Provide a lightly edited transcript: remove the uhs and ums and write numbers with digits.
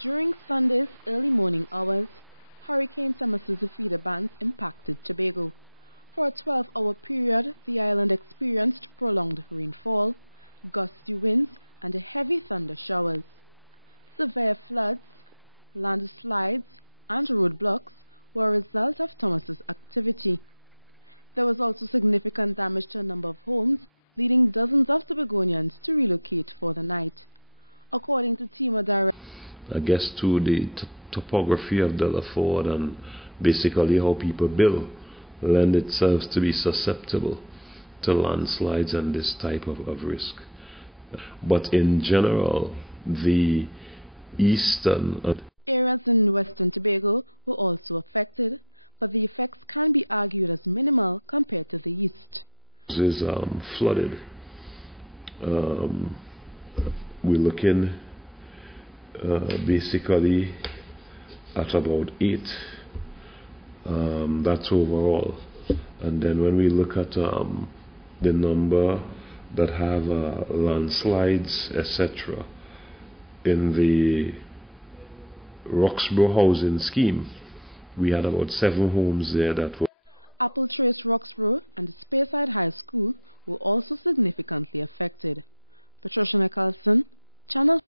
During Sunday's early morning hours, Hurricane Tomas's feeder bands impacted Tobago. For a 12-hour period, the island experienced prolonged rainfall, gusty winds, and heavy thunder showers. Severe floods, landslides, and roadblocks were a result of Tomas's activity. There was also significant damage to a number of homes, leading dozens of Tobagonians to relocate for the night. According to TEMA Director, I guess to the topography of Delaford and basically how people build lend itself to be susceptible to landslides and this type of risk. But in general, the eastern areas in western Tobago were also affected, but the effects can be argued as minimal compared to the east. Is flooded. We're looking basically at about 8. That's overall. And then when we look at the number that have landslides, etc., in the Roxborough housing scheme, we had about 7 homes there that were. Apple Trace Roxborough and Speyside High School were also significantly affected. Patricia Nicholson, Channel